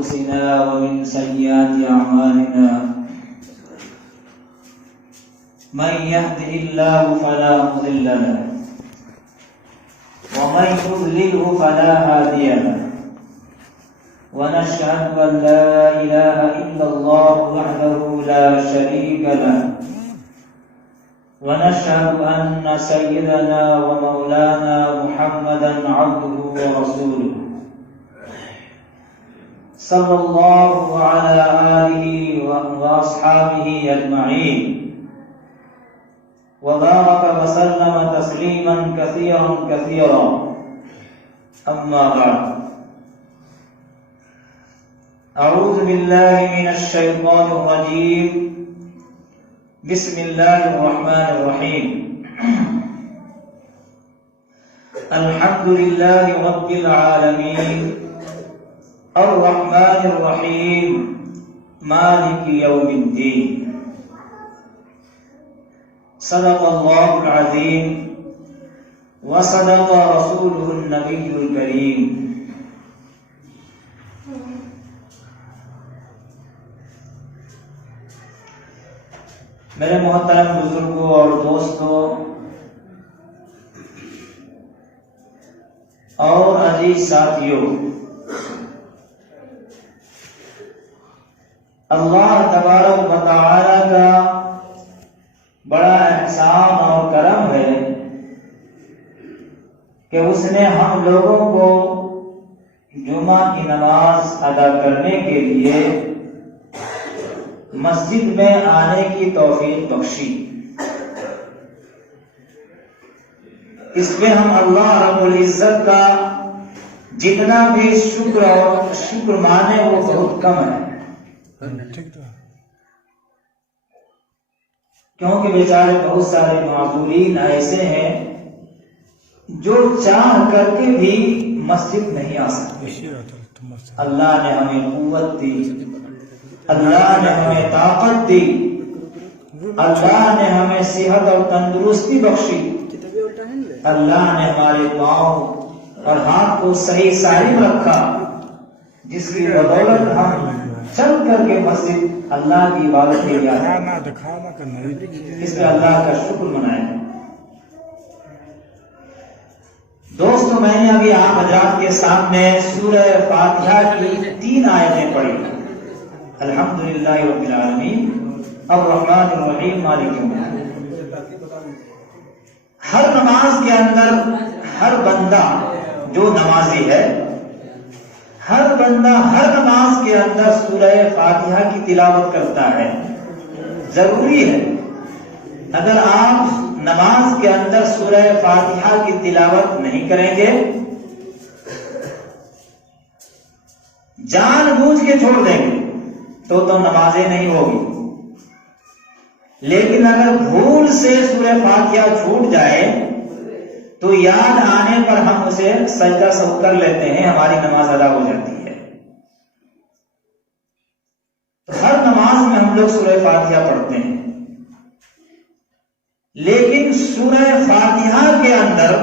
أنفسنا ومن سيئات أعمالنا من يهده الله فلا مضل له ومن يضلله فلا هادي له ونشهد أن لا إله إلا الله وحده لا شريك له ونشهد أن سيدنا ومولانا محمدا عبده ورسوله صلى الله على آله وأصحابه أجمعين وبارك وسلم تسليما كثيرا كثيرا أما بعد أعوذ بالله من الشيطان الرجيم بسم الله الرحمن الرحيم الحمد لله رب العالمين الرحمن الرحيم مالك يوم الدين صدق الله العظيم وصدق رسوله النبي الكريم میرے محترم بزرگوں اور دوستوں اور عزیز ساتھیوں، اللہ تبارک و تعالی کا بڑا احسان اور کرم ہے کہ اس نے ہم لوگوں کو جمعہ کی نماز ادا کرنے کے لیے مسجد میں آنے کی توفیق بخشی۔ اس پہ ہم اللہ رب العزت کا جتنا بھی شکر مانے وہ بہت کم ہے، کیونکہ بیچارے بہت سارے معذورین ایسے ہیں جو چاہ کر کے بھی مسجد نہیں آ سکتے۔ اللہ نے ہمیں قوت دی، اللہ نے ہمیں طاقت دی، اللہ نے ہمیں صحت اور تندرستی بخشی، اللہ نے ہمارے پاؤں اور ہاتھ کو صحیح سالم رکھا، جس کی بدولت ہم چل کر کے مسجد اللہ کی عبادت کے لیے آتے ہیں۔ اس پہ اللہ کا شکر منائیں۔ دوستو، میں نے ابھی آپ حضرات کے سامنے سورہ فاتحہ کی 3 آیتیں پڑھی۔ الحمدللہ رب العالمین الرحمن الرحیم مالک یوم الدین۔ ہر نماز کے اندر ہر بندہ جو نمازی ہے، ہر بندہ ہر نماز کے اندر سورہ فاتحہ کی تلاوت کرتا ہے۔ ضروری ہے، اگر آپ نماز کے اندر سورہ فاتحہ کی تلاوت نہیں کریں گے، جان بوجھ کے چھوڑ دیں گے تو نمازیں نہیں ہوگی، لیکن اگر بھول سے سورہ فاتحہ چھوٹ جائے تو یاد آنے پر ہم اسے سجدہ سہو کر لیتے ہیں، ہماری نماز ادا ہو جاتی ہے۔ تو ہر نماز میں ہم لوگ سورہ فاتحہ پڑھتے ہیں، لیکن سورہ فاتحہ کے اندر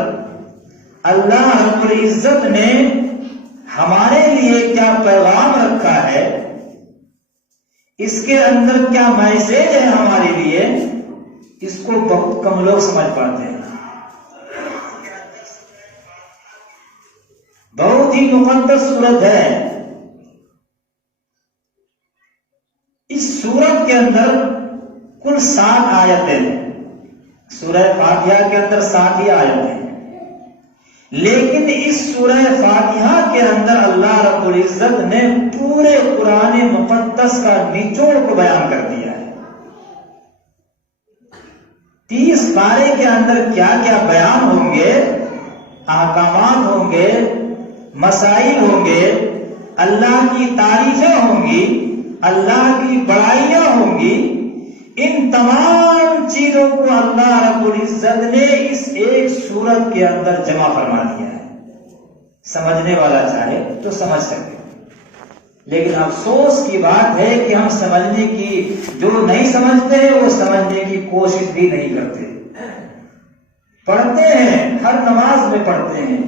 اللہ رب العزت نے ہمارے لیے کیا پیغام رکھا ہے، اس کے اندر کیا میسج ہے ہمارے لیے، اس کو بہت کم لوگ سمجھ پاتے ہیں۔ بہت ہی مقدس سورت ہے۔ اس سورت کے اندر کل 7 آیتیں ہیں۔ سورہ فاتحہ کے اندر 7 ہی آیتیں ہیں، لیکن اس سورہ فاتحہ کے اندر اللہ رب العزت نے پورے قرآن مقدس کا نچوڑ کو بیان کر دیا ہے۔ 30 پارے کے اندر کیا کیا بیان ہوں گے، احکامات ہوں گے، مسائل ہوں گے، اللہ کی تعریفیں ہوں گی، اللہ کی بڑائیاں ہوں گی، ان تمام چیزوں کو اللہ رب العزت نے اس ایک سورت کے اندر جمع فرما دیا ہے۔ سمجھنے والا چاہے تو سمجھ سکے، لیکن افسوس کی بات ہے کہ ہم سمجھنے کی، جو نہیں سمجھتے ہیں وہ سمجھنے کی کوشش بھی نہیں کرتے۔ پڑھتے ہیں، ہر نماز میں پڑھتے ہیں،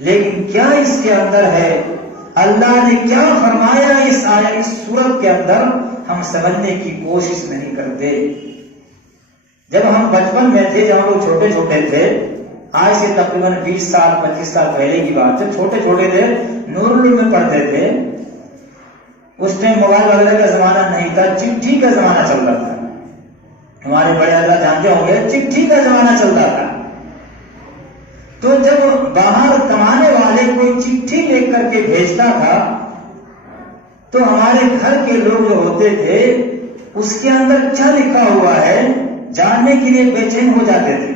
لیکن کیا اس کے اندر ہے اللہ نے کیا فرمایا اس سورت کے اندر ہم سمجھنے کی کوشش نہیں کرتے۔ جب ہم بچپن میں تھے، جب ہم لوگ چھوٹے چھوٹے تھے، آج سے تقریباً 20 سال 25 سال پہلے کی بات، جب چھوٹے چھوٹے تھے نور العلوم میں پڑھتے تھے، اس ٹائم موبائل وغیرہ کا زمانہ نہیں تھا، چٹھی کا زمانہ چل رہا تھا۔ ہمارے بڑے حضرات جانتے ہوں گے چٹھی کا زمانہ چلتا تھا۔ تو جب باہر کمانے والے کوئی چٹھی لے کر کے بھیجتا تھا تو ہمارے گھر کے لوگ جو ہوتے تھے اس کے اندر کیا لکھا ہوا ہے جاننے کے لیے بے چین ہو جاتے تھے۔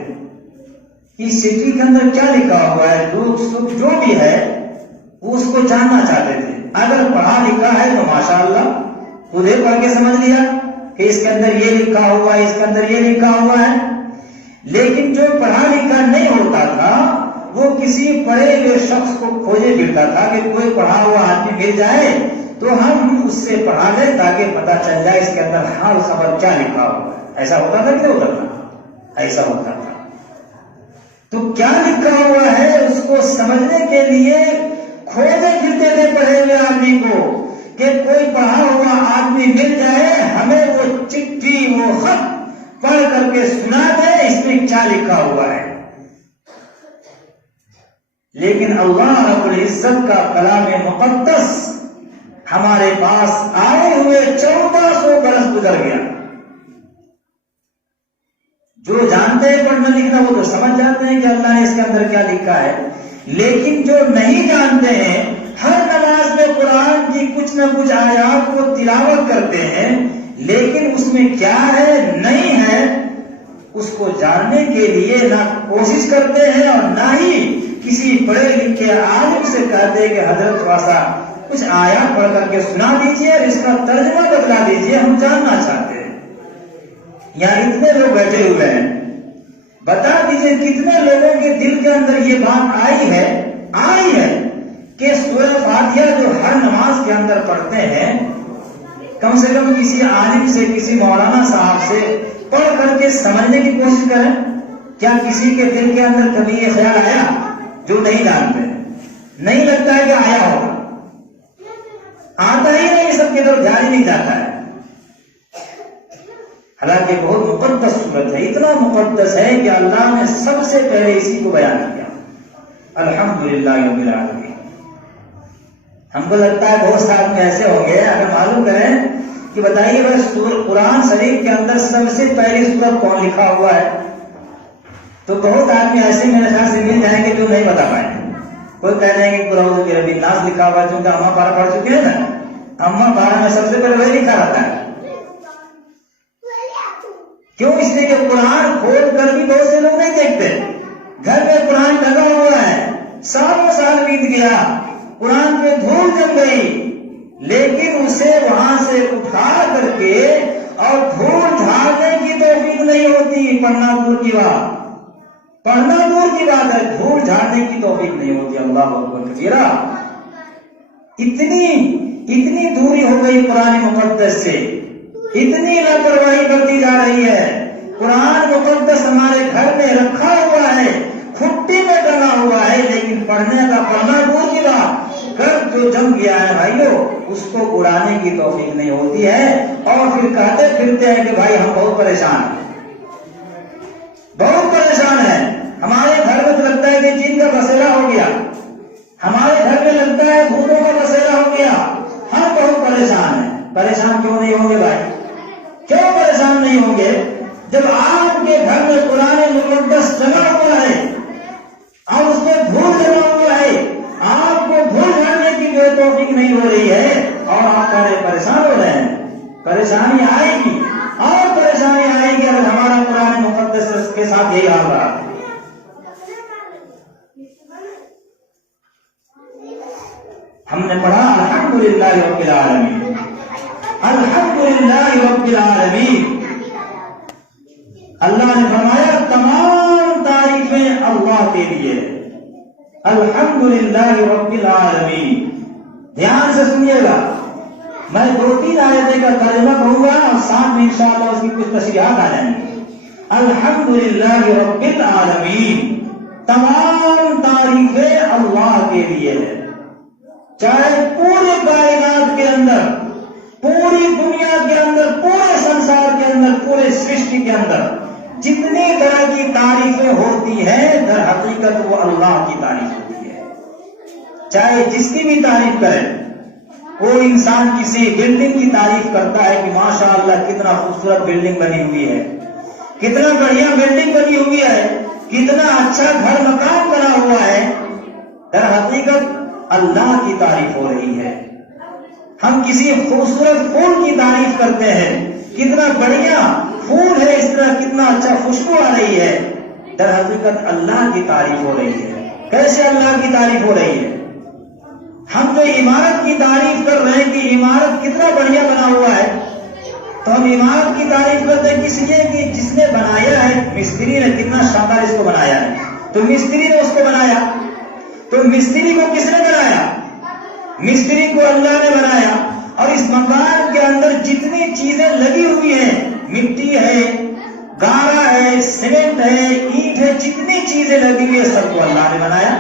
اس چٹھی کے اندر کیا لکھا ہوا ہے، دکھ سکھ جو بھی ہے اس کو جاننا چاہتے تھے۔ اگر پڑھا لکھا ہے تو ماشاءاللہ خود ہی پڑھ کے سمجھ لیا کہ اس کے اندر یہ لکھا ہوا ہے، اس کے اندر یہ لکھا ہوا ہے۔ لیکن جو پڑھا لکھا نہیں ہوتا تھا وہ کسی پڑھے ہوئے شخص کو کھوجے پھرتا تھا کہ کوئی پڑھا ہوا آدمی مل جائے تو ہم اس سے پڑھا لیں تاکہ پتہ چل جائے اس کے اندر حال خبر کیا لکھا ہوا ہے۔ ایسا ہوتا تھا کہ نہیں ہوتا تھا؟ ایسا ہوتا تھا۔ تو کیا لکھا ہوا ہے اس کو سمجھنے کے لیے کھوجے پھرتے تھے پڑھے ہوئے آدمی کو کہ کوئی پڑھا ہوا آدمی مل جائے، ہمیں وہ چٹھی وہ خط پڑھ کر کے سنا دے اس میں کیا لکھا ہوا ہے۔ لیکن اللہ رب العزت کا کلام مقدس ہمارے پاس آئے ہوئے 1400 برس گزر گیا۔ جو جانتے ہیں پڑھنا لکھنا وہ تو سمجھ جاتے ہیں کہ اللہ نے اس کے اندر کیا لکھا ہے، لیکن جو نہیں جانتے ہیں ہر نماز میں قرآن کی کچھ نہ کچھ آیات کو تلاوت کرتے ہیں، لیکن اس میں کیا ہے نہیں ہے اس کو جاننے کے لیے نہ کوشش کرتے ہیں اور نہ ہی کسی پڑھے لکھے عالم سے کہتے کہ حضرت واسا کچھ آیات پڑھ کر کے سنا دیجئے اور اس کا ترجمہ بتلا دیجئے، ہم جاننا چاہتے ہیں۔ یہاں اتنے لوگ بیٹھے ہوئے ہیں، بتا دیجئے کتنے لوگوں کے دل کے اندر یہ بات آئی ہے کہ سورہ فاتحہ جو ہر نماز کے اندر پڑھتے ہیں کم سے کم کسی عالم سے کسی مولانا صاحب سے پڑھ کر کے سمجھنے کی کوشش کریں۔ کیا کسی کے دل کے اندر کبھی یہ خیال آیا؟ جو نہیں جانتے نہیں لگتا ہے کہ آیا ہوگا، آتا ہی نہیں، سب کی طرف دھیان ہی نہیں جاتا ہے۔ حالانکہ بہت مقدس صورت ہے، اتنا مقدس ہے کہ اللہ نے سب سے پہلے اسی کو بیان کیا، الحمدللہ رب العالمین۔ ہم کو لگتا ہے بہت سے آدمی ایسے ہوں گے، اگر معلوم کریں کہ بتائیے بس قرآن شریف کے اندر سب سے پہلی سورت کون لکھا ہوا ہے، تو بہت آدمی ایسے میرے خیال سے مل جائیں گے جو نہیں بتا پائیں گے۔ کوئی کہہ رہے ہیں کہ قرآن کی ربی ناس لکھا ہوا ہے، چونکہ اماں پارا پڑھ چکے ہیں نا، اماں پارا میں سب سے پہلے وہی لکھا رہتا ہے۔ کیوں؟ اس لیے کہ قرآن کھول کر بھی بہت سے لوگ نہیں دیکھتے، گھر میں قرآن لگا ہوا ہے، سالوں سال بیت گیا، قرآن پہ دھول جم گئی، لیکن اسے وہاں سے اٹھا کر کے اور دھول جھاڑنے کی توفیق نہیں ہوتی۔ پڑھنا دور کی بات، پڑھنا دور کی بات ہے، دھول جھاڑنے کی توفیق نہیں ہوتی۔ اللہ اکبر کبیرہ، اتنی دوری ہو گئی قرآن مقدس سے، اتنی لاپرواہی کرتی جا رہی ہے۔ قرآن مقدس ہمارے گھر میں رکھا ہوا ہے، کھٹی میں ٹنگا ہوا ہے، لیکن پڑھنے کا پڑھنا دور کی بات، گھر جو جم گیا ہے بھائیو اس کو اڑانے کی توفیق نہیں ہوتی ہے، اور پھر کہتے پھرتے ہیں کہ بھائی ہم بہت پریشان ہیں، بہت پریشان ہیں، ہمارے گھر میں تو لگتا ہے کہ جن کا بسیرا ہو گیا، ہمارے گھر میں لگتا ہے بھوتوں کا بسیرا ہو گیا، ہم بہت پریشان ہیں۔ پریشان کیوں نہیں ہوں گے بھائی؟ کیوں پریشان نہیں ہوں گے جب آپ کے گھر میں قرآن مقدس جمع ہوا ہے اور اس میں دھول جمع ہوا ہے، آپ کو دھول جھاڑنے کی کوئی توفیق نہیں ہو رہی ہے اور آپ کہہ رہے پریشان ہو رہے ہیں۔ پریشانی آئے گی اور پریشانی آئے گی اگر ہمارا قرآن مقدس کے ساتھ یہی حال رہا۔ ہم نے پڑھا الحمدللہ رب العالمین، الحمدللہ رب العالمین۔ اللہ نے فرمایا تمام تعریفیں اللہ کے لیے، الحمدللہ رب العالمین۔ دھیان سے سنیے گا، میں 2-3 آیتیں کا ترجمہ کہوں گا اور ساتھ میں انشاءاللہ اس کی کچھ تشریحات آ جائیں گی۔ الحمدللہ رب العالمین، تمام تعریفیں اللہ کے لیے ہے۔ چاہے پورے کائنات کے اندر، پوری دنیا کے اندر، پورے سنسار کے اندر، پورے سرشٹی کے اندر جتنی طرح کی تعریفیں ہوتی ہیں، در حقیقت وہ اللہ کی تعریف ہوتی ہے۔ چاہے جس کی بھی تعریف کرے، کوئی انسان کسی بلڈنگ کی تعریف کرتا ہے کہ ماشاء اللہ کتنا خوبصورت بلڈنگ بنی ہوئی ہے، کتنا بڑھیا بلڈنگ بنی ہوئی ہے، کتنا اچھا گھر مکان بنا ہوا ہے، در حقیقت اللہ کی تعریف ہو رہی ہے۔ ہم کسی خوبصورت پھول کی تعریف کرتے ہیں، کتنا بڑھیا پھول ہے، اس طرح کتنا اچھا خوشبو آ رہی ہے، در حقیقت اللہ کی تعریف ہو رہی ہے۔ کیسے اللہ کی تعریف ہو رہی ہے؟ ہم جو عمارت کی تعریف کر رہے ہیں کہ عمارت کتنا بڑھیا بنا ہوا ہے، تو ہم عمارت کی تعریف کرتے ہیں کس لیے کہ جس نے بنایا ہے، مستری نے کتنا شاندار اس کو بنایا ہے، تو مستری نے اس کو بنایا۔ تو مستری کو کس نے بنایا؟ مستری کو اللہ نے بنایا۔ اور اس مکان کے اندر جتنی چیزیں لگی ہوئی ہیں، مٹی ہے، گارا ہے، سیمنٹ ہے، اینٹ ہے، جتنی چیزیں لگی ہوئی ہیں سب کو اللہ نے بنایا۔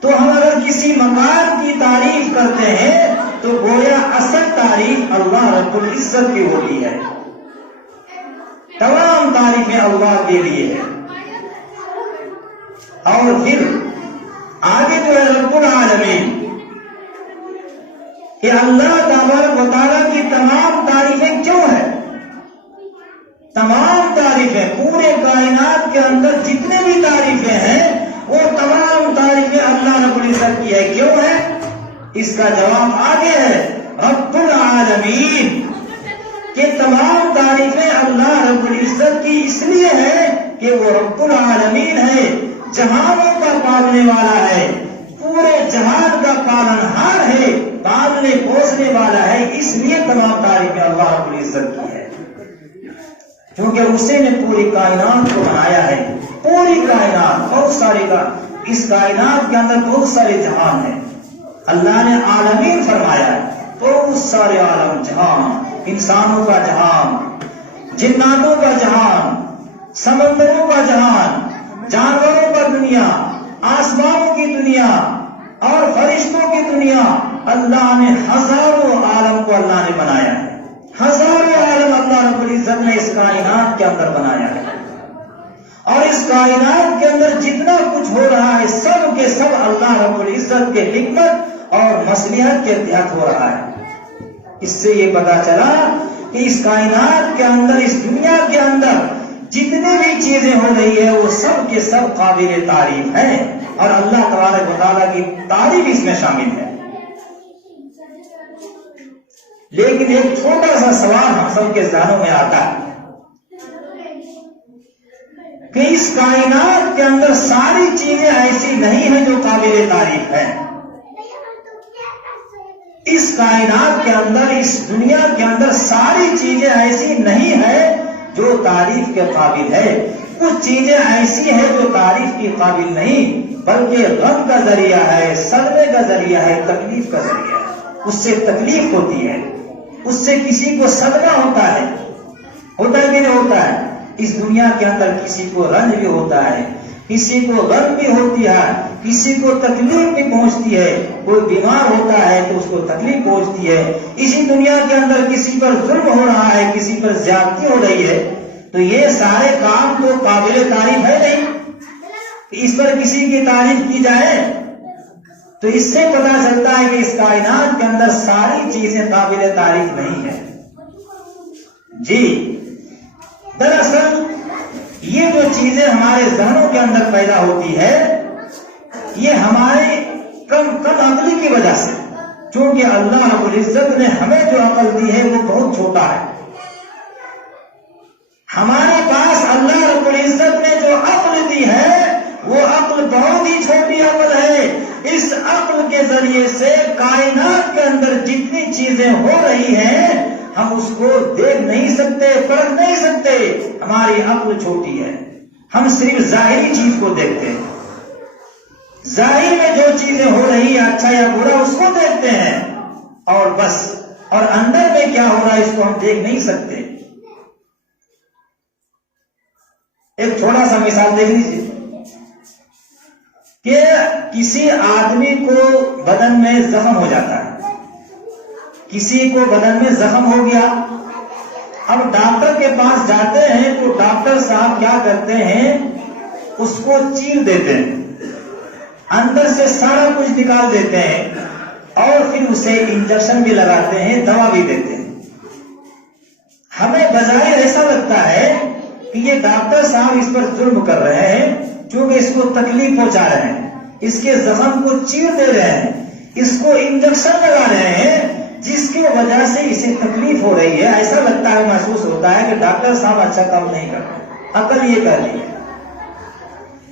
تو ہم اگر کسی مکان کی تعریف کرتے ہیں تو گویا اصل تعریف اللہ رب العزت کی ہوتی ہے، تمام تعریفیں اللہ کے لیے ہے۔ اور پھر آگے جو ہے رب العالمین کہ اللہ تبارک و تعالیٰ کی تمام تعریفیں کیوں ہیں؟ تمام تعریفیں پورے کائنات کے اندر جتنے بھی تعریفیں ہیں وہ تمام تعریفیں اللہ رب العزت کی ہے۔ کیوں ہے؟ اس کا جواب آگے ہے، رب العالمین کہ تمام تعریفیں اللہ رب العزت کی اس لیے ہے کہ وہ رب العالمین ہے، جہانوں کا پالنے والا ہے، پورے جہان کا پالنہار ہے، پالنے پوسنے والا ہے، اس لیے تمام تعریفیں اللہ رب العزت کی ہے، کیونکہ اسی نے پوری کائنات کو بنایا ہے۔ پوری کائنات، بہت ساری اس کائنات کے اندر بہت سارے جہان ہیں، اللہ نے عالمین فرمایا ہے، بہت سارے عالم جہان، انسانوں کا جہان، جناتوں کا جہان، سمندروں کا جہان، جانوروں کا دنیا، آسمانوں کی دنیا اور فرشتوں کی دنیا، اللہ نے ہزاروں عالم کو اللہ نے بنایا ہے، ہزاروں عالم اللہ رب العزت نے اس کائنات کے اندر بنایا ہے۔ اور اس کائنات کے اندر جتنا کچھ ہو رہا ہے سب کے سب اللہ رب العزت کے حکمت اور مصلحت کے تحت ہو رہا ہے۔ اس سے یہ پتا چلا کہ اس کائنات کے اندر، اس دنیا کے اندر جتنی بھی چیزیں ہو رہی ہے وہ سب کے سب قابل تعریف ہیں، اور اللہ تبارک و تعالیٰ کی تعریف اس میں شامل ہے۔ لیکن ایک چھوٹا سا سوال ہم سب کے ذہنوں میں آتا ہے کہ اس کائنات کے اندر ساری چیزیں ایسی نہیں ہیں جو قابل تعریف ہیں۔ اس کائنات کے اندر، اس دنیا کے اندر ساری چیزیں ایسی نہیں ہیں جو تعریف کے قابل ہے۔ کچھ چیزیں ایسی ہیں جو تعریف کی قابل نہیں، بلکہ غم کا ذریعہ ہے، صدمے کا ذریعہ ہے، تکلیف کا ذریعہ ہے۔ اس سے تکلیف ہوتی ہے، اس سے کسی کو صدمہ ہوتا ہے کہ نہیں ہوتا ہے؟ اس دنیا کے اندر کسی کو رنج بھی ہوتا ہے، کسی کو غم بھی ہوتی ہے، کسی کو تکلیف بھی پہنچتی ہے، کوئی بیمار ہوتا ہے تو اس کو تکلیف پہنچتی ہے۔ اسی دنیا کے اندر کسی پر ظلم ہو رہا ہے، کسی پر زیادتی ہو رہی ہے، تو یہ سارے کام تو قابل تعریف ہے نہیں، اس پر کسی کی تعریف کی جائے تو اس سے پتا چلتا ہے کہ اس کائنات کے اندر ساری چیزیں قابل تعریف نہیں ہیں۔ جی دراصل یہ جو چیزیں ہمارے ذہنوں کے اندر پیدا ہوتی ہے یہ ہمارے کم عقلی کی وجہ سے، چونکہ اللہ رب العزت نے ہمیں جو عقل دی ہے وہ بہت چھوٹا ہے۔ ہمارے پاس اللہ رب العزت نے جو عقل دی ہے وہ عقل بہت ہی چھوٹی عقل ہے۔ اس عقل کے ذریعے سے کائنات کے اندر جتنی چیزیں ہو رہی ہیں ہم اس کو دیکھ نہیں سکتے، پرکھ نہیں سکتے، ہماری عقل چھوٹی ہے۔ ہم صرف ظاہری چیز کو دیکھتے ہیں، ظاہر میں جو چیزیں ہو رہی ہیں اچھا یا برا اس کو دیکھتے ہیں اور بس، اور اندر میں کیا ہو رہا ہے اس کو ہم دیکھ نہیں سکتے۔ ایک چھوٹا سا مثال دیکھ لیجیے، کہ کسی آدمی کو بدن میں زخم ہو جاتا ہے، کسی کو بدن میں زخم ہو گیا، اب ڈاکٹر کے پاس جاتے ہیں تو ڈاکٹر صاحب کیا کرتے ہیں، اس کو چیر دیتے ہیں، اندر سے سارا کچھ نکال دیتے ہیں اور پھر اسے انجیکشن بھی لگاتے ہیں، دوا بھی دیتے ہیں۔ ہمیں بظاہر ایسا لگتا ہے کہ یہ ڈاکٹر صاحب اس پر ظلم کر رہے ہیں، کیونکہ اس کو تکلیف پہنچا رہے ہیں، اس کے زخم کو چیر دے رہے ہیں، اس کو انجیکشن لگا رہے ہیں، جس کی وجہ سے اسے تکلیف ہو رہی ہے۔ ایسا لگتا ہے، محسوس ہوتا ہے کہ ڈاکٹر صاحب اچھا کام نہیں کر رہے، عقل یہ کر رہی ہے،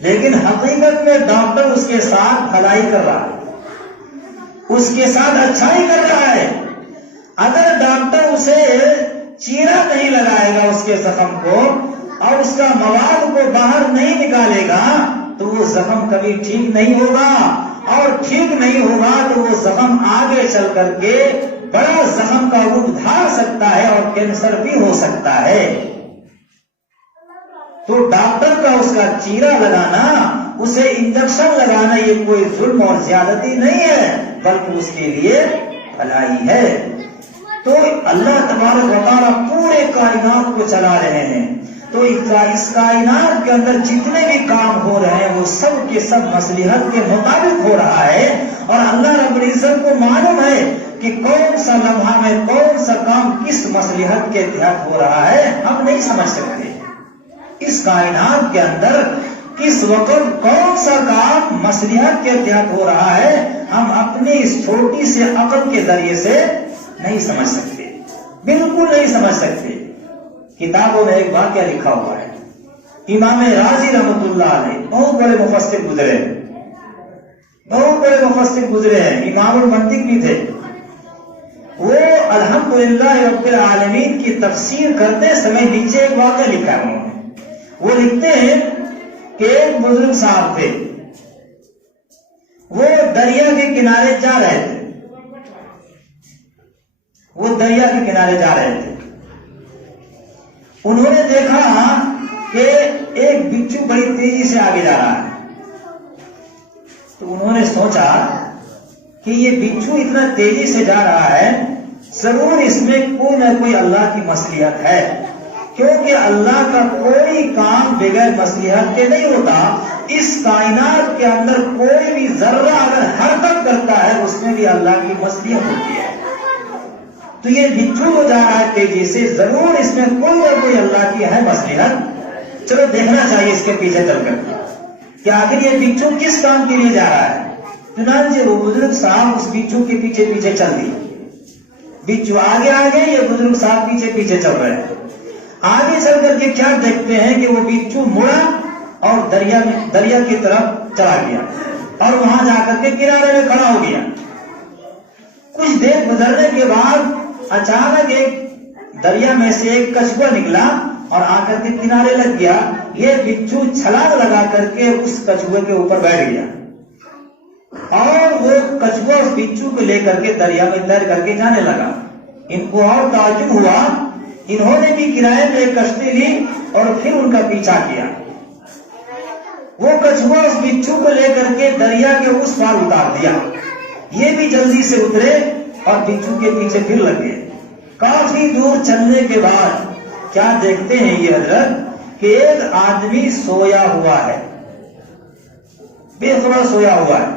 لیکن حقیقت میں ڈاکٹر اس کے ساتھ بھلائی کر رہا ہے، اس کے ساتھ اچھائی کر رہا ہے۔ اگر ڈاکٹر اسے چیرا نہیں لگائے گا اس کے زخم کو اور اس کا مواد کو باہر نہیں نکالے گا تو وہ زخم کبھی ٹھیک نہیں ہوگا، اور ٹھیک نہیں ہوگا تو وہ زخم آگے چل کر کے بڑا زخم کا روپ دھار سکتا ہے اور کینسر بھی ہو سکتا ہے۔ تو ڈاکٹر کا اس کا چیرا لگانا، اسے انجیکشن لگانا، یہ کوئی ظلم اور زیادتی نہیں ہے، بلکہ اس کے لیے بھلائی ہے۔ تو اللہ تبارک و تعالیٰ پورے کائنات کو چلا رہے ہیں، تو اس کائنات کے اندر جتنے بھی کام ہو رہے ہیں وہ سب کے سب مصلحت کے مطابق ہو رہا ہے، اور اللہ رب العزت کو معلوم ہے کہ کون سا لمحہ میں کون سا کام کس مصلحت کے تحت ہو رہا ہے، ہم نہیں سمجھ سکتے۔ اس کائنات کے اندر کس وقت کون سا کام مصلحت کے تحت ہو رہا ہے، ہم اپنی اس چھوٹی سے عقل کے ذریعے سے نہیں سمجھ سکتے، بالکل نہیں سمجھ سکتے۔ کتابوں میں ایک واقعہ لکھا ہوا ہے، امام رازی رحمۃ اللہ علیہ بہت بڑے مفسر گزرے ہیں، بہت بڑے مفسر گزرے ہیں، امام المنطق بھی تھے۔ وہ الحمدللہ رب العالمین کی تفسیر کرتے سمے نیچے ایک واقعہ لکھا ہے انہوں نے۔ وہ لکھتے ہیں کہ ایک بزرگ صاحب تھے، وہ دریا کے کنارے جا رہے تھے، وہ دریا کے کنارے جا رہے تھے، انہوں نے دیکھا کہ ایک بچھو بڑی تیزی سے آگے جا رہا ہے، تو انہوں نے سوچا کہ یہ بچھو اتنا تیزی سے جا رہا ہے، ضرور اس میں کوئی نہ کوئی اللہ کی مصلحت ہے، کیونکہ اللہ کا کوئی کام بغیر مصلحت کے نہیں ہوتا۔ اس کائنات کے اندر کوئی بھی ذرہ اگر حرکت کرتا ہے اس میں بھی اللہ کی مصلحت ہوتی ہے، تو یہ بچھو جو جا رہا ہے تیزی سے، ضرور اس میں کوئی نہ کوئی اللہ کی ہے مصلحت، چلو دیکھنا چاہیے اس کے پیچھے چل کر کہ آخر یہ بچھو کس کام کے لیے جا رہا ہے۔ چنانچہ وہ بزرگ صاحب اس بچھو کے پیچھے پیچھے چل دیے، بچھو آگے آگے، یہ بزرگ صاحب پیچھے پیچھے چل رہے ہیں۔ آگے چل کر کے کیا دیکھتے ہیں کہ وہ بچھو مڑا اور دریا کی طرف چلا گیا، اور وہاں جا کر کے کنارے میں کھڑا ہو گیا۔ کچھ دیر گزرنے کے بعد اچانک ایک دریا میں سے ایک کچھوا نکلا اور آ کر کے کنارے لگ گیا۔ یہ بچھو چھلانگ لگا کر کے اس کچھوے کے اوپر بیٹھ گیا، اور وہ کچھوا اس بچھو کو لے کر کے دریا میں تیر کر کے جانے لگا۔ ان کو اور تعجب ہوا، انہوں نے بھی کرائے میں ایک کشتی لی اور پھر ان کا پیچھا کیا۔ وہ کچھوا اس بچھو کو لے کر کے دریا کے اس پار اتار دیا، یہ بھی جلدی سے اترے اور بچھو کے پیچھے پھر لگ گئے۔ کافی دور چلنے کے بعد کیا دیکھتے ہیں یہ حضرت کہ ایک آدمی سویا ہوا ہے، بے خبر سویا ہوا ہے،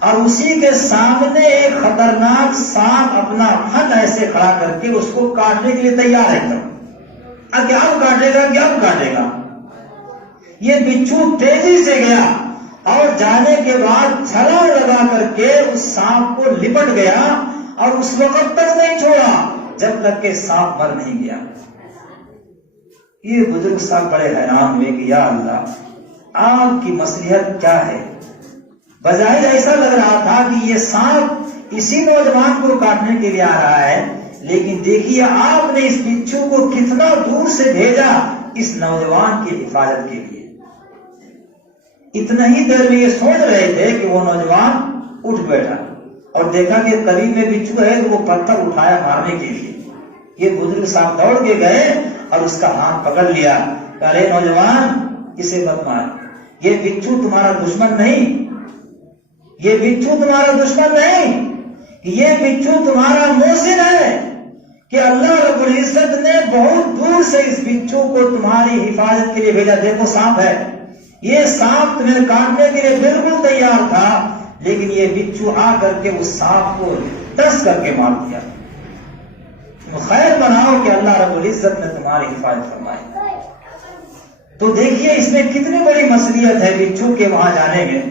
اور اسی کے سامنے ایک خطرناک سانپ اپنا پھن ایسے کھڑا کر کے اس کو کاٹنے کے لیے تیار ہے۔ اب کیا کاٹے گا، کیا کاٹے گا؟ یہ بچھو تیزی سے گیا اور جانے کے بعد چھلانگ لگا کر کے اس سانپ کو لپٹ گیا، اور اس وقت تک نہیں چھوڑا جب تک کہ سانپ مر نہیں گیا۔ یہ بزرگ صاحب بڑے حیران ہوئے کہ یا اللہ، آپ کی مصلحت کیا ہے؟ بظاہر ایسا لگ رہا تھا کہ یہ سانپ اسی نوجوان کو کاٹنے کے لیے آ رہا ہے، لیکن دیکھیے آپ نے اس بچھو کو کتنا دور سے بھیجا اس نوجوان کی حفاظت کے لیے۔ اتنا ہی دیر میں یہ سوچ رہے تھے کہ وہ نوجوان اٹھ بیٹھا اور دیکھا کہ قریب میں بچھو ہے تو وہ پتھر اٹھایا مارنے کے لیے۔ یہ بزرگ صاحب دوڑ کے گئے اور اس کا ہاتھ پکڑ لیا، ارے نوجوان اسے مت مار، یہ بچھو تمہارا دشمن نہیں، یہ بچھو تمہارا دشمن نہیں، یہ بچھو تمہارا محسن ہے کہ اللہ رب العزت نے بہت دور سے اس بچھو کو تمہاری حفاظت کے لیے بھیجا۔ دیکھو سانپ ہے، یہ سانپ تمہیں کاٹنے کے لیے بالکل تیار تھا، لیکن یہ بچھو آ کر کے اس سانپ کو ڈس کر کے مار دیا۔ خیر بناؤ کہ اللہ رب العزت نے تمہاری حفاظت فرمائی۔ تو دیکھیے اس میں کتنی بڑی مصلحت ہے بچھو کے وہاں جانے میں،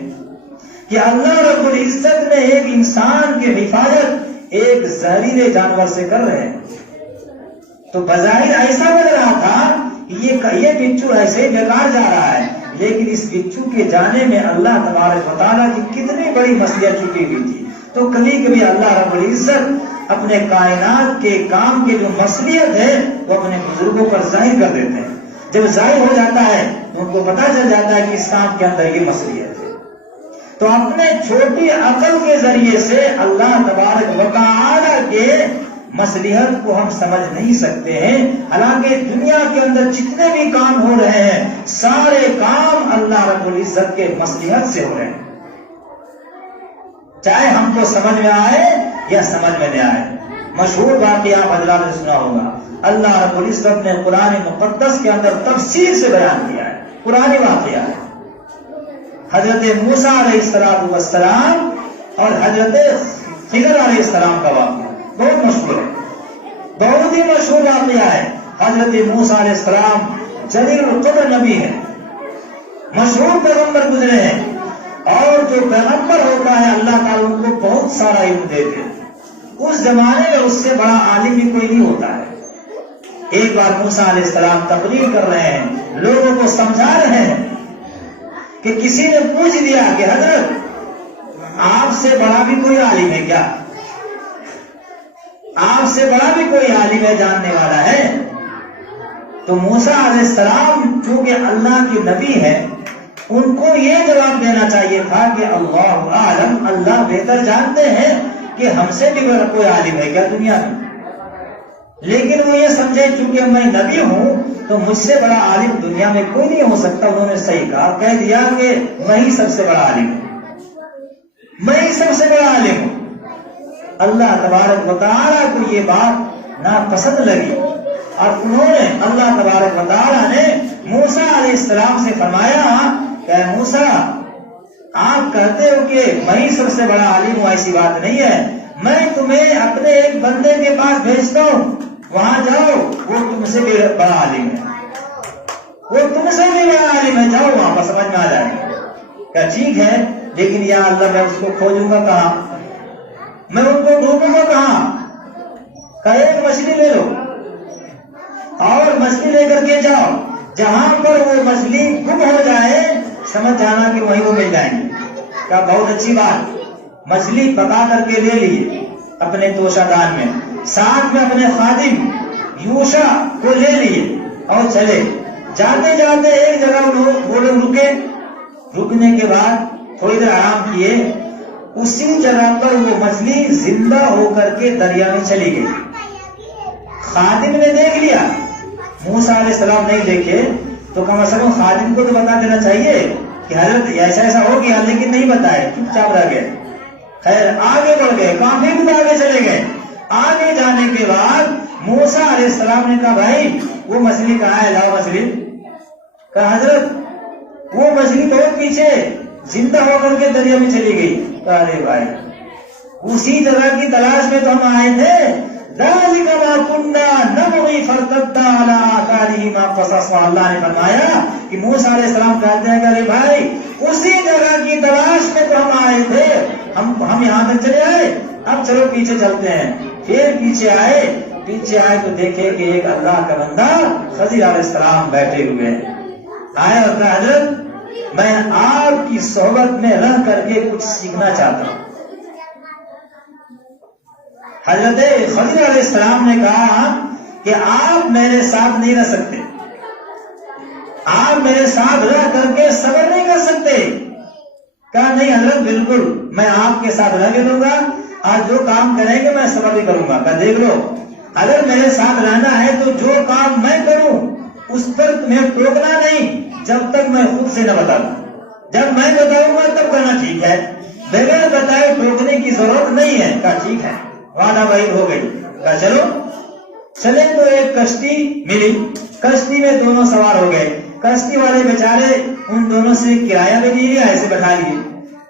کہ اللہ رب العزت نے ایک انسان کی حفاظت ایک زہریلے جانور سے کر رہے ہیں۔ تو بظاہر ایسا لگ رہا تھا کہ یہ بچھو ایسے ہی بیکار جا رہا ہے، لیکن اس بچھو کے جانے میں اللہ تبارک و تعالیٰ کی کتنی بڑی مصلحت چھپی ہوئی تھی۔ تو کبھی کبھی اللہ رب العزت اپنے کائنات کے کام کے جو مصلحت ہے وہ اپنے بزرگوں پر ظاہر کر دیتے ہیں۔ جب ظاہر ہو جاتا ہے تو ان کو پتہ چل جاتا ہے کہ اس کام کے اندر یہ مصلحت ہے۔ تو اپنے چھوٹی عقل کے ذریعے سے اللہ تبارک و تعالیٰ کے مصلحت کو ہم سمجھ نہیں سکتے ہیں، حالانکہ دنیا کے اندر جتنے بھی کام ہو رہے ہیں سارے کام اللہ رب العزت کے مصلحت سے ہو رہے ہیں، چاہے ہم کو سمجھ میں آئے یا سمجھ میں نہ آئے۔ مشہور واقعہ آپ حضرات نے سنا ہوگا، اللہ رب العزت نے قرآن مقدس کے اندر تفصیل سے بیان کیا ہے، قرآنی واقعہ ہے۔ حضرت موسیٰ علیہ السلام اور حضرت خضر علیہ السلام کا واقعہ بہت مشہور ہے، بہت ہی مشہور واقعہ ہے۔ حضرت موسیٰ علیہ السلام جلیل القدر نبی ہے، مشہور پیغمبر گزرے ہیں، اور جو پیغمبر ہوتا ہے اللہ تعالیٰ ان کو بہت سارا علم دیتے ہیں۔ اس زمانے میں اس سے بڑا عالم بھی کوئی نہیں ہوتا ہے۔ ایک بار موسیٰ علیہ السلام تقریر کر رہے ہیں، لوگوں کو سمجھا رہے ہیں کہ کسی نے پوچھ دیا کہ حضرت آپ سے بڑا بھی کوئی عالم ہے کیا؟ آپ سے بڑا بھی کوئی عالم ہے، جاننے والا ہے؟ تو موسیٰ علیہ السلام چونکہ اللہ کے نبی ہے، ان کو یہ جواب دینا چاہیے تھا کہ اللہ عالم، اللہ بہتر جانتے ہیں کہ ہم سے بھی بڑا کوئی عالم ہے کیا دنیا میں۔ لیکن وہ یہ سمجھے چونکہ میں نبی ہوں تو مجھ سے بڑا عالم دنیا میں کوئی نہیں ہو سکتا۔ انہوں نے صحیح کہا، کہہ دیا کہ میں ہی سب سے بڑا عالم ہوں، میں ہی سب سے بڑا عالم ہوں۔ اللہ تبارک و تعالیٰ کو یہ بات ناپسند لگی، اور انہوں نے اللہ تبارک و تعالیٰ نے موسیٰ علیہ السلام سے فرمایا کہ موسیٰ آپ کہتے ہو کہ میں ہی سب سے بڑا عالم ہوں، ایسی بات نہیں ہے، میں تمہیں اپنے ایک بندے کے پاس بھیجتا ہوں، وہاں جاؤ، وہ تم سے بھی بڑا عالم ہے، وہ تم سے بھی بڑا عالم ہے، جاؤ وہاں پر سمجھ میں آ جائے گا۔ کیا ٹھیک ہے، لیکن یا اللہ میں اس کو کھوجوں گا کہاں، میں ان کو ڈھونڈوں گا کہاں؟ کہ ایک مچھلی لے لو اور مچھلی لے کر کے جاؤ، جہاں پر وہ مچھلی گم ہو جائے سمجھ جانا کہ وہیں وہ مل جائیں گے۔ کیا بہت اچھی بات، مچھلی پکا کر کے لے لیے اپنے توشہ دان میں، ساتھ میں اپنے خادم یوشا کو لے لیے اور چلے۔ جاتے جاتے ایک جگہ وہ لوگ رکے، رکنے کے بعد تھوڑی دیر آرام کیے، اسی جگہ پر وہ مچھلی زندہ ہو کر کے دریا میں چلی گئی۔ خادم نے دیکھ لیا، موسیٰ علیہ السلام نہیں دیکھے، تو کم از کم خادم کو تو بتا دینا چاہیے کہ حضرت ایسا ایسا ہو گیا، لیکن نہیں بتائے، چپ چاپ رہ گئے۔ خیر آگے بڑھ گئے، کافی دور آگے چلے گئے۔ آگے جانے کے بعد موسیٰ علیہ السلام نے کہا بھائی وہ مچھلی کہاں ہے، لاؤ مچھلی۔ کہا حضرت وہ مچھلی بہت پیچھے زندہ ہو کر کے دریا میں چلی گئی۔ کہا ارے بھائی اسی جگہ کی تلاش میں تو ہم آئے تھے، ذَلِكَ مَا كُنَّا نَبْغِي فَارْتَدَّا عَلَىٰ آثَارِهِمَا قَصَصًا۔ اللہ نے فرمایا کہ موسیٰ علیہ السلام کہتے ہیں کہ ارے بھائی اسی جگہ کی تلاش میں تو ہم آئے تھے، ہم یہاں تک چلے آئے، اب چلو پیچھے چلتے ہیں۔ پھر پیچھے آئے تو دیکھے کہ ایک اللہ کا بندہ خضر علیہ السلام بیٹھے ہوئے ہیں۔ آئے اور کہا حضرت میں آپ کی صحبت میں رہ کر کے کچھ سیکھنا چاہتا ہوں۔ حضرت خضر علیہ السلام نے کہا کہ آپ میرے ساتھ نہیں رہ سکتے، آپ میرے ساتھ رہ کر کے صبر نہیں کر سکتے۔ کہا نہیں حضرت بالکل میں آپ کے ساتھ رہ کے دوں گا، آج جو کام کریں گے میں صبر بھی کروں گا۔ کہا دیکھ لو اگر میرے ساتھ رہنا ہے تو جو کام میں کروں اس پر تمہیں ٹوکنا نہیں جب تک میں خود سے نہ بتا دوں، جب میں بتاؤں گا تب کرنا ٹھیک ہے، بغیر بتائے ٹوکنے کی ضرورت نہیں ہے. کہا ٹھیک ہے, وعدہ بعید ہو گئی. کہا چلو چلے. تو ایک کشتی ملی, کشتی میں دونوں سوار ہو گئے. کشتی والے بیچارے ان دونوں سے کرایہ بھی نہیں لیا, ایسے بٹھا لیے.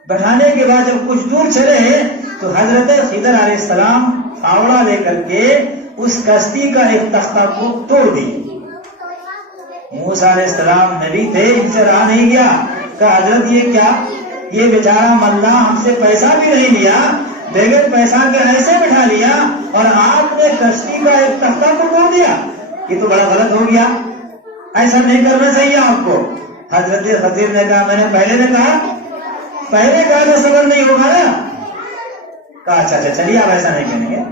بٹھانے کے بعد جب کچھ دور چلے تو حضرت خضر علیہ السلام فاوڑا لے کر کے اس کشتی کا ایک تختہ کو توڑ دی. موسیٰ علیہ السلام نبی تھے, ان سے رہا نہیں گیا. کہا حضرت یہ کیا, یہ بیچارہ ملا ہم سے پیسہ بھی نہیں لیا, بغیر پیسہ کے ایسے بٹھا لیا اور آپ نے کشتی کا ایک تختہ کو توڑ دیا, یہ تو بڑا غلط ہو گیا, ایسا نہیں کرنا چاہیے آپ کو. حضرت خضر نے کہا میں نے پہلے تو صبر نہیں ہوگا نا. کہا اچھا چلیے آپ ایسا نہیں کریں گے,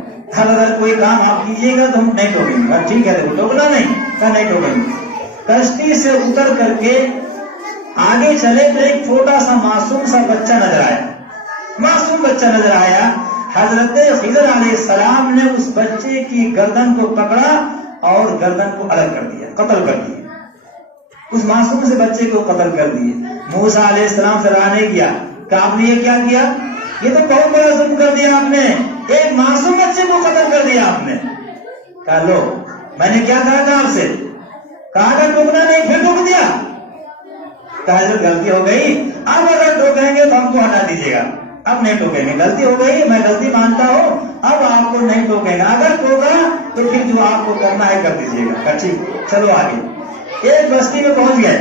اگر کوئی کام آپ کیجیے گا تو ہم نہیں ٹوکیں گے. ٹھیک ہے, ٹوکنا نہیں. کہا نہیں ٹوکیں گے. کشتی سے اتر کر کے آگے چلے تو ایک چھوٹا سا معصوم سا بچہ نظر آیا. معصوم بچہ نظر آیا. حضرت خضر علیہ السلام نے اس بچے کی گردن کو پکڑا اور گردن کو الگ کر دیا, قتل کر دیا. اس معصوم سے بچے کو قتل کر دیے. موسیٰ علیہ السلام سے رہا نہیں گیا کہ آپ نے یہ کیا کیا, یہ تو بہت بڑا ظلم کر دیا آپ نے, ایک معصوم بچے کو قتل کر دیا آپ نے. کہا لو میں نے کیا کہا تھا آپ سے, کہا کہ ٹوکنا نہیں, پھر ٹوک دیا. کہا حضرت غلطی ہو گئی, اب اگر ٹوکیں گے تو ہم کو ہٹا دیجیے گا, اب نہیں ٹوکیں گے. غلطی ہو گئی, میں غلطی مانتا ہوں, اب آپ کو نہیں ٹوکیں گا. اگر ٹوکا تو پھر جو آپ کو کرنا ہے کر دیجیے گا. کہا ٹھیک, چلو آگے. ایک بستی میں پہنچ گئے.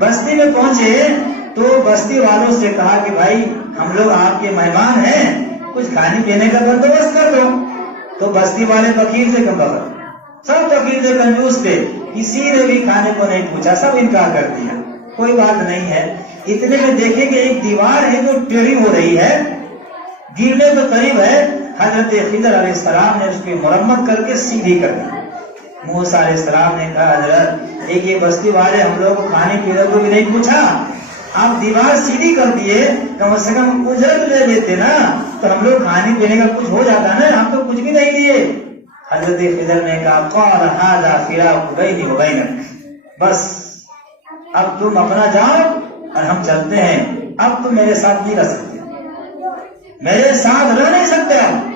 بستی میں پہنچے تو بستی والوں سے کہا کہ بھائی ہم لوگ آپ کے مہمان ہیں, کچھ کھانے پینے کا بندوبست کر دو. تو بستی والے فقیر تھے, کم بخت سب فقیر تھے, کنجوس تھے, کسی نے بھی کھانے کو نہیں پوچھا, سب انکار کر دیا. کوئی بات نہیں ہے. اتنے میں دیکھیں کہ ایک دیوار ہے جو ٹیڑھی ہو رہی ہے, گرنے کے قریب ہے. حضرت خضر علیہ السلام نے اس کی مرمت کر کے سیدھی کر دی. موسیٰ علیہ السلام نے کہا حضرت ایک یہ بستی والے ہم لوگ کھانے پینے کو بھی نہیں پوچھا, آپ دیوار سیدھی کر دیے, کم سے کم اجرت لے لیتے نا تو ہم لوگ کھانے پینے کا کچھ ہو جاتا نا, ہم تو کچھ بھی نہیں دیے. حضرت خضر نے کہا قال ھذا فراق بینی و بینک, بس اب تم اپنا جاؤ اور ہم چلتے ہیں, اب تم میرے ساتھ نہیں رہ سکتے, میرے ساتھ رہ نہیں سکتے اب.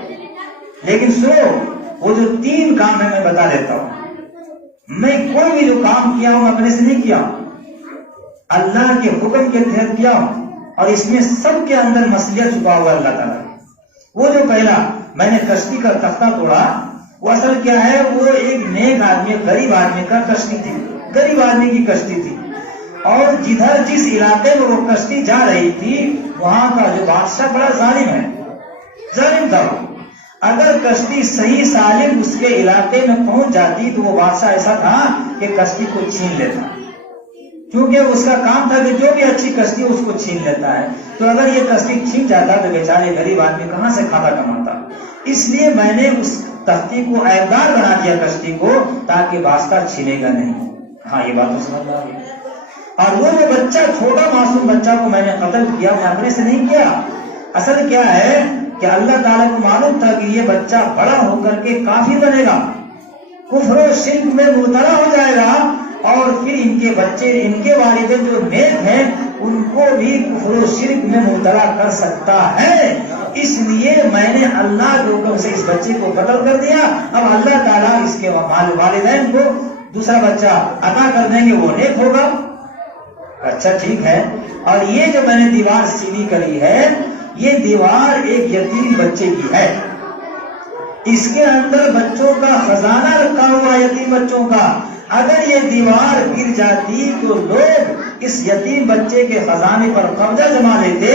لیکن سنو, وہ جو 3 کام ہے میں بتا دیتا ہوں. میں کوئی بھی جو کام کیا ہوں اپنے سے نہیں کیا ہوں, اللہ کے حکم کے تحت کیا ہوں, اور اس میں سب کے اندر مصلحت چھپا ہوا اللہ تعالیٰ. وہ جو پہلا میں نے کشتی کا تختہ توڑا, وہ اصل کیا ہے, وہ ایک نیک آدمی, غریب آدمی کا کشتی تھی, غریب آدمی کی کشتی تھی. اور جدھر جس علاقے میں وہ کشتی جا رہی تھی وہاں کا جو بادشاہ بڑا ظالم تھا. اگر کشتی صحیح سالم اس کے علاقے میں پہنچ جاتی تو وہ بادشاہ ایسا تھا کہ کشتی کو چھین لیتا, کیونکہ اس کا کام تھا کہ جو بھی اچھی کشتی اس کو چھین لیتا ہے. تو اگر یہ کشتی چھین جاتا تو بیچارے غریب آدمی کہاں سے کھاتا کماتا. اس لیے میں نے اس تختی کو عیبدار بنا دیا کشتی کو, تاکہ بادشاہ چھینے گا نہیں. ہاں یہ بات تو سمجھ آ گئی. اور وہ جو بچہ, چھوٹا معصوم بچہ کو میں نے قتل کیا, میں اپنے سے نہیں کیا. اصل کیا ہے کہ اللہ تعالیٰ کو معلوم تھا کہ یہ بچہ بڑا ہو کر کے کافر بنے گا, کفر و شرک میں مبتلا ہو جائے گا, اور پھر ان کے بچے, ان کے والدین جو نیک ہیں ان کو بھی کفر و شرک میں مبتلا کر سکتا ہے. اس لیے میں نے اللہ کے حکم سے اس بچے کو قتل کر دیا. اب اللہ تعالیٰ اس کے والدین کو دوسرا بچہ عطا کر دیں گے, وہ نیک ہوگا. اچھا ٹھیک ہے. اور یہ جو میں نے دیوار سیدھی کری ہے, یہ دیوار ایک یتیم بچے کی ہے. اس کے اندر بچوں کا خزانہ رکھا ہوا, یتیم بچوں کا. اگر یہ دیوار گر جاتی تو لوگ اس یتیم بچے کے خزانے پر قبضہ جما لیتے,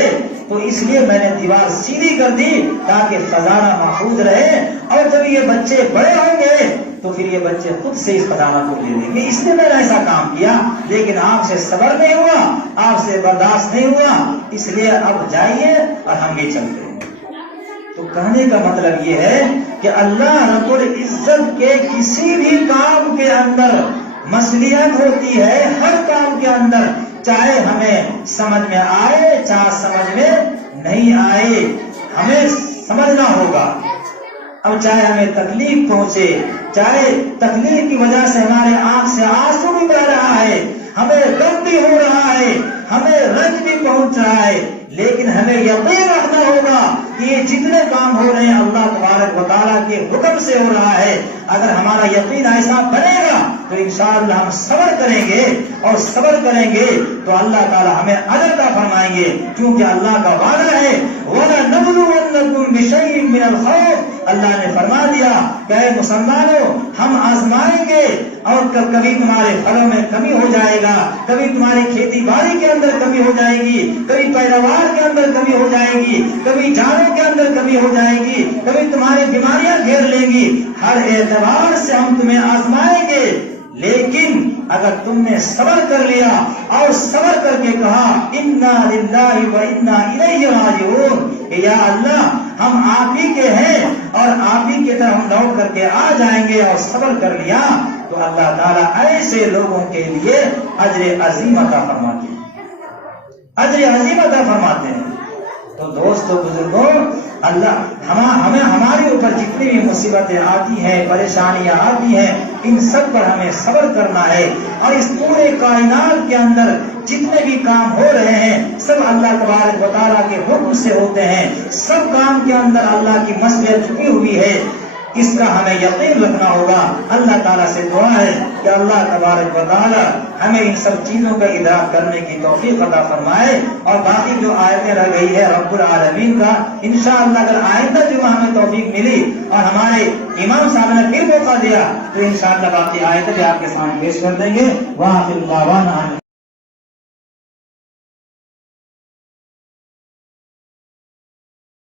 تو اس لیے میں نے دیوار سیدھی کر دی تاکہ خزانہ محفوظ رہے. اور جب یہ بچے بڑے ہوں گے تو پھر یہ بچے خود سے اس خزانہ کو لے لیں گے. اس لیے میں نے ایسا کام کیا, لیکن آپ سے صبر نہیں ہوا, آپ سے برداشت نہیں ہوا, اس لیے اب جائیے اور ہم بھی چلتے ہیں. تو کہنے کا مطلب یہ ہے کہ اللہ رب العزت کے کسی بھی کام کے اندر مصلحت ہوتی ہے, ہر کام کے اندر, چاہے ہمیں سمجھ میں آئے چاہے سمجھ میں نہیں آئے, ہمیں سمجھنا ہوگا. اب چاہے ہمیں تکلیف پہنچے, چاہے تکلیف کی وجہ سے ہمارے آنکھ سے آنسو بھی بہ رہا ہے, ہمیں غم بھی ہو رہا ہے، ہمیں رنج بھی پہنچ رہا ہے، لیکن ہمیں یقین رکھنا ہوگا کہ یہ جتنے کام ہو رہے ہیں اللہ تبارک و تعالیٰ کے حکم سے ہو رہا ہے۔ اگر ہمارا یقین ایسا بنے گا تو انشاءاللہ ہم صبر کریں گے، اور صبر کریں گے تو اللہ تعالیٰ ہمیں اجر عطا فرمائیں گے، کیونکہ اللہ کا وعدہ ہے وَلَنَبْلُوَنَّكُمْ بِشَيْءٍ مِّنَ الْخَوْفِ، اللہ نے فرما دیا کہ اے مسلمانوں ہم آزمائیں گے، اور کبھی تمہارے پھلوں میں کمی ہو جائے گا، کبھی تمہاری کھیتی باڑی کے اندر کمی ہو جائے گی، کبھی پیداوار کے اندر کمی ہو جائے گی، کبھی جانوں کے اندر کمی ہو جائے گی، کبھی تمہاری بیماریاں گھیر لیں گی، ہر اعتبار سے ہم تمہیں آزمائیں گے، لیکن اگر تم نے صبر کر لیا اور صبر کر کے کہا انا للہ و انا الیہ راجعون، کہ یا اللہ ہم آپ ہی کے ہیں اور آپ ہی کی طرف ہم لوٹ کر کے آ جائیں گے، اور صبر کر لیا، تو اللہ تعالیٰ ایسے لوگوں کے لیے اجر عظیم عطا فرماتے ہیں، اجر عظیم عطا فرماتے ہیں۔ تو دوستو بزرگوں، اللہ ہمیں ہمارے اوپر جتنی بھی مصیبتیں آتی ہیں، پریشانیاں آتی ہیں، ان سب پر ہمیں صبر کرنا ہے، اور اس پورے کائنات کے اندر جتنے بھی کام ہو رہے ہیں سب اللہ تبارک و تعالیٰ کے حکم سے ہوتے ہیں، سب کام کے اندر اللہ کی مصلحت چھپی ہوئی ہے، اس کا ہمیں یقین رکھنا ہوگا۔ اللہ تعالیٰ سے دعا ہے کہ اللہ تبارک و تعالیٰ ہمیں ان سب چیزوں کا ادراک کرنے کی توفیق عطا فرمائے، اور باقی جو آیتیں رہ گئی ہے رب العالمین کا انشاءاللہ اگر آئندہ جو ہمیں توفیق ملی اور ہمارے امام صاحب نے پھر موقع دیا تو انشاءاللہ باقی آیتیں بھی آپ کے سامنے پیش کر دیں گے۔ وآخر دعوانا